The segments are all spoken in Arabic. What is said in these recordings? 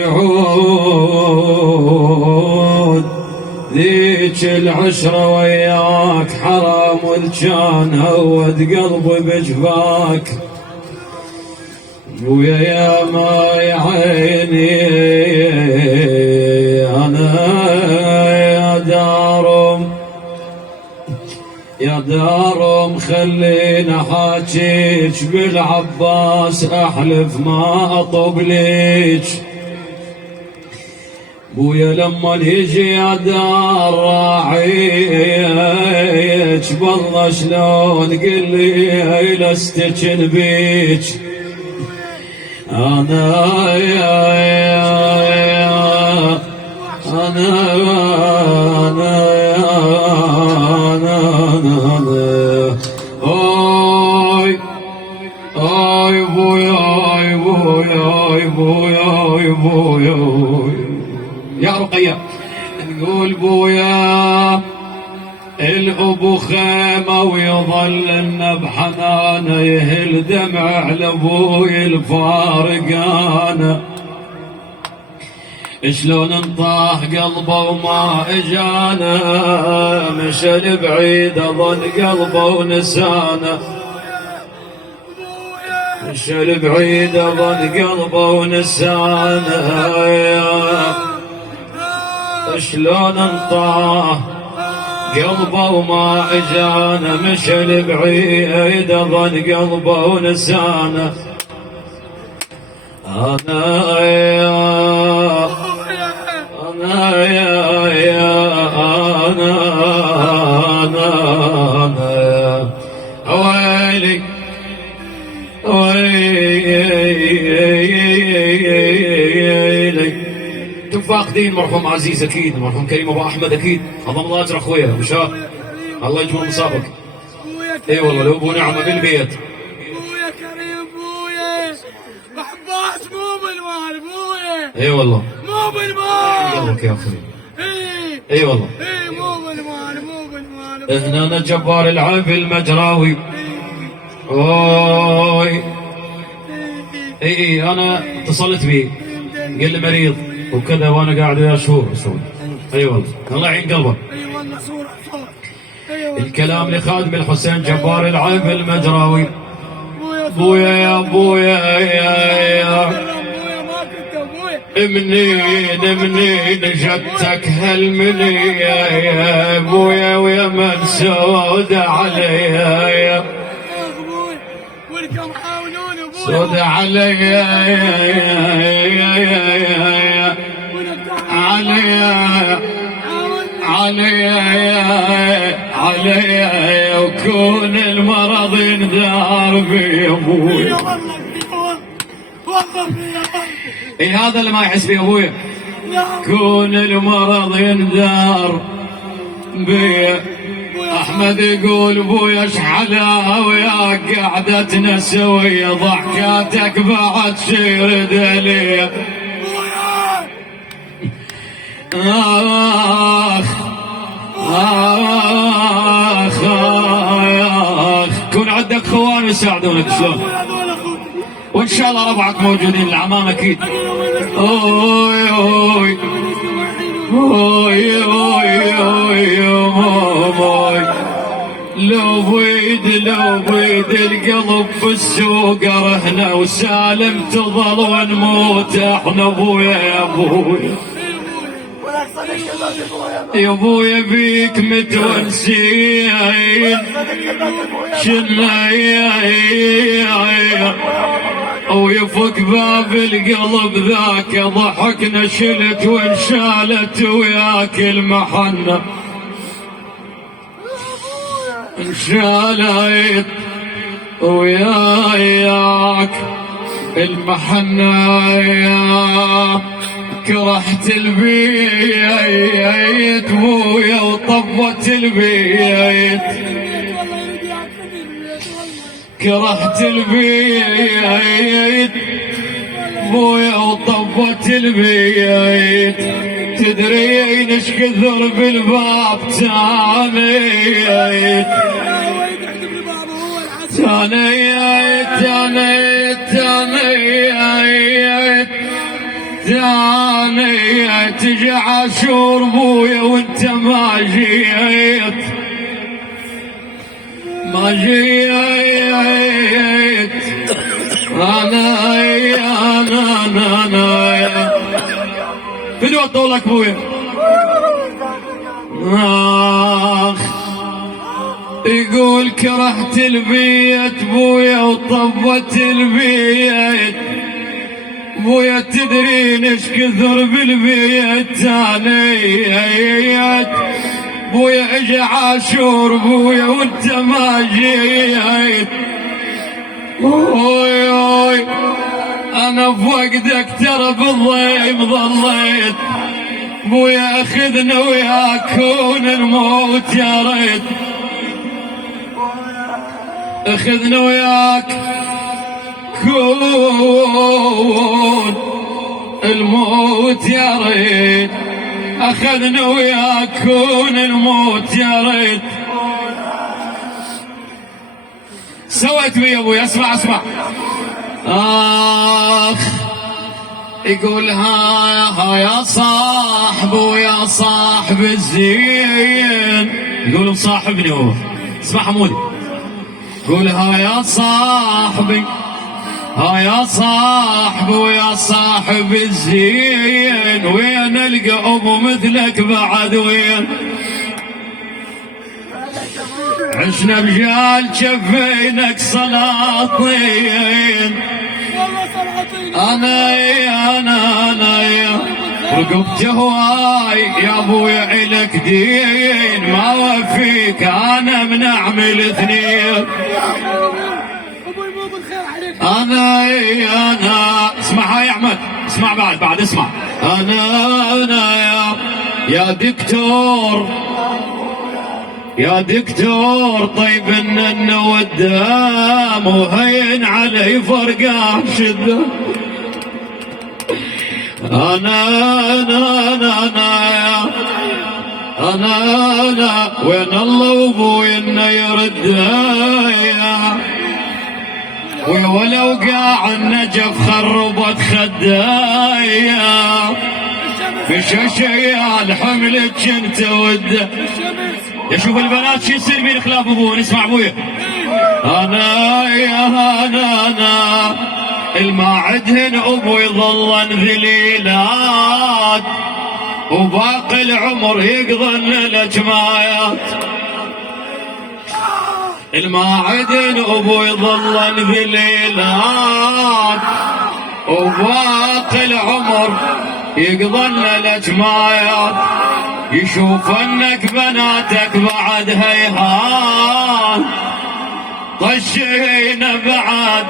يعود ذيك العشرة وياك حرام والجان هود قلبي بجفاك ويا يا ما يا عيني انا يا دارم خلينا حاجيك بالعباس احلف ما اطب ليك بويا لما يجي يا دار راعيك بالله شلون قل لي لستك بيك انا يا رقية نقول بويا الابو خيمه ويظللنا بحنانه يهل دمع على ابوي الفارقانه شلون انطاح قلبه وما اجانا مشى بعيد اظن قلبه ونسانه مشى بعيد اظن قلبه ونسانه شلون انطاح قلبه وما اجانا مشى بعيد اظن قلبه ونسانه انا ويلي انتم فاقدين مرحوم عزيز اكيد، مرحوم كريم ابو احمد اكيد، عظم الله اجر اخويا وشاء الله يجبر مصابك. اي والله لو ابو نعمه بالبيت. ابويا كريم ابويا عباس مو بالمال ابويا. اي والله مو بالمال. يلا يا اخوي. اي والله. مو بالمال مو بالمال. هنا انا جبار العاب المجراوي. اوي اي انا اتصلت بيه قال لي مريض وكذا وانا قاعد وياه شهور اسوي. اي والله الله يعين قلبه. اي والله صور. الكلام لخادم الحسين جبار العاب المجراوي. بويا يا بويا يا منين جتك هالمنية يا بويا ويا من سود عليا سود عليا عليا وكون المرض ينذار في ابويا. اي هذا اللي ما يحس فيه ابويا. كون المرض ينذار بي. احمد يقول ابويا ايش حلاوه وياك قعدتنا سويه ضحكاتك بعد شير دليل. كون عندك خوان يساعدونك شلون وان شاء الله ربعك موجودين العمام اكيد. اوي اوي اوي اوي اوي لو بيد القلب بالسوق رهنا وسالم تظل ونموت احنا ابويا يا ابويا يا ابويا بيك متونسين شنا ويفك باب القلب ذاك ضحكنا شلت وانشالت وياك المحنة انشالت وياك المحنة كرهت البيت بويا وطبت البيت كرهت البيت بويا وطبت البيت تدري ايش كثر بالباب تانيت تاني تجي عاشور بويا وانت ما جيت ما جيت انا فدوة طولك بويا يقول كرهت البيت بويا وطبت البيت بويا تدرين ايش كثر بالبيت ثانيت بويا اجى عاشور بويا وانت ما جيت اوي انا فوقدك ترى بالضيم ظليت بويا اخذنا وياك كون الموت يا ريت اخذنا وياك كون الموت يا ريت اخذنا وياك كون الموت يا ريت سويت بي يا ابوي اسمع يقول ها يا صاحب ويا صاحب الزين يقول مصاحبني هو اسمع حمودي يقول ها يا صاحبي ها يا صاحب ويا صاحب الزين وين القى ابو مثلك بعد وين عشنا بجال جفينك سلاطين انا يا رقبت هواي يا ابويا الك دين ما وفيك انا من اعمل اثنين انا اسمع يا احمد اسمع بعد اسمع انا يا دكتور طيب ان والدام وهين علي فرقان شده انا وين الله وابوي انه يرد ولو قاع النجف خربت خدايا مش شيال حملك انت وده يشوف البنات شو يصير بين خلاف ابوه نسمع ابويا انا الماعدهن ابوي ظلن ذليلات وباقي العمر يقضن الاجمايات الماعدن ابوي ظلن ذليلات وباقي العمر يقضن الاجمايات يشوف انك بناتك بعد هيهات طشينا بعد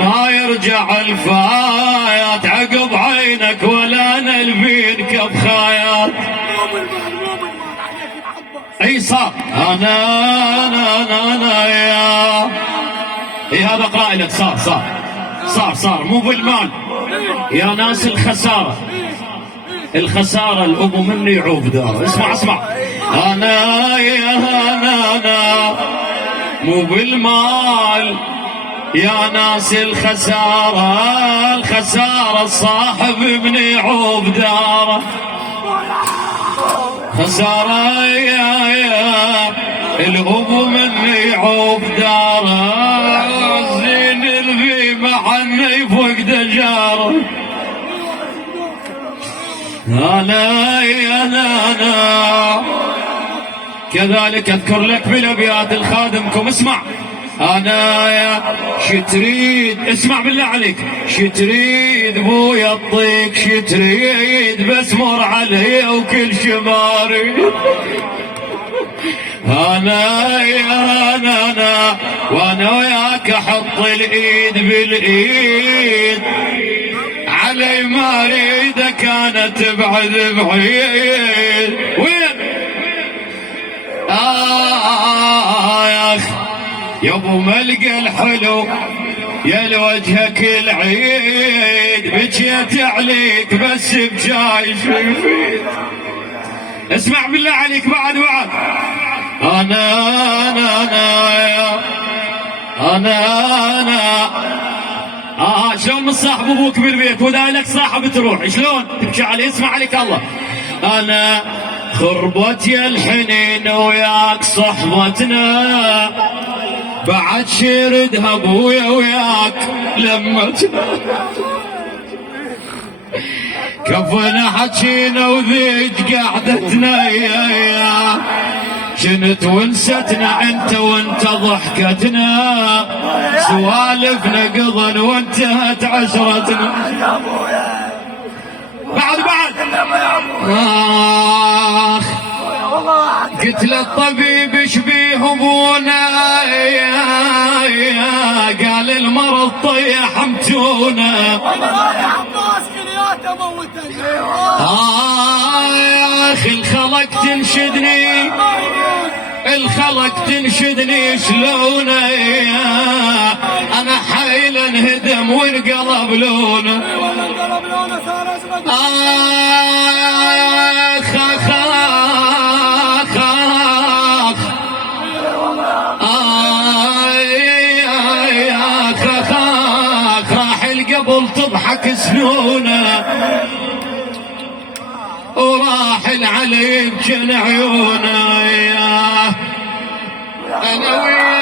ما يرجع الفايات عقب عينك ولا نلفينك بخايات اي صار انا يا اي هذا اقرا لك صار مو بالمال يا ناس الخسارة الأبو مني يعوف داره اسمع أنا مو بالمال يا ناس الخسارة الصاحب من يعوف داره خسارة يا الأبو من يعوف داره زين الفي محني فوق دجاره أنا كذلك أذكر لك بالأبيات الخادمكم اسمع أنا يا شتريد اسمع بالله عليك شتريد بويا يعطيك شتريد بس مر علي وكل شماري أنا وأنا وياك أحط الإيد بالإيد علي ما اريده كانت بعد بعيد وين يا اخ يا ابو ملقى الحلو يا لوجهك العيد بجيت عليك بس بجاي شفيت اسمع بالله عليك بعد شلون من صاحب ابوك بالبيت واذا لك صاحب تروح شلون تبكي عليه؟ اسمع عليك الله. انا خربت يا الحنين وياك صحبتنا، بعد شردها ابويا وياك لمتنا، كفنا حكينا وذيج قعدتنا يا كنت ونستنا انت وانت ضحكتنا، سوالفنا قضن وانتهت عشرتنا. بعد قلت للطبيب شبيه ابونا، قال المرض طيح متونا. يا اخي الخلق تنشدني، الخلق تنشدني شلونه، انا حيل انهدم وانقلب لونه. اخ اخ اخ اخ اخ راح القبل تضحك سنونه، وراح العلي يبكن عيونه. انا وياك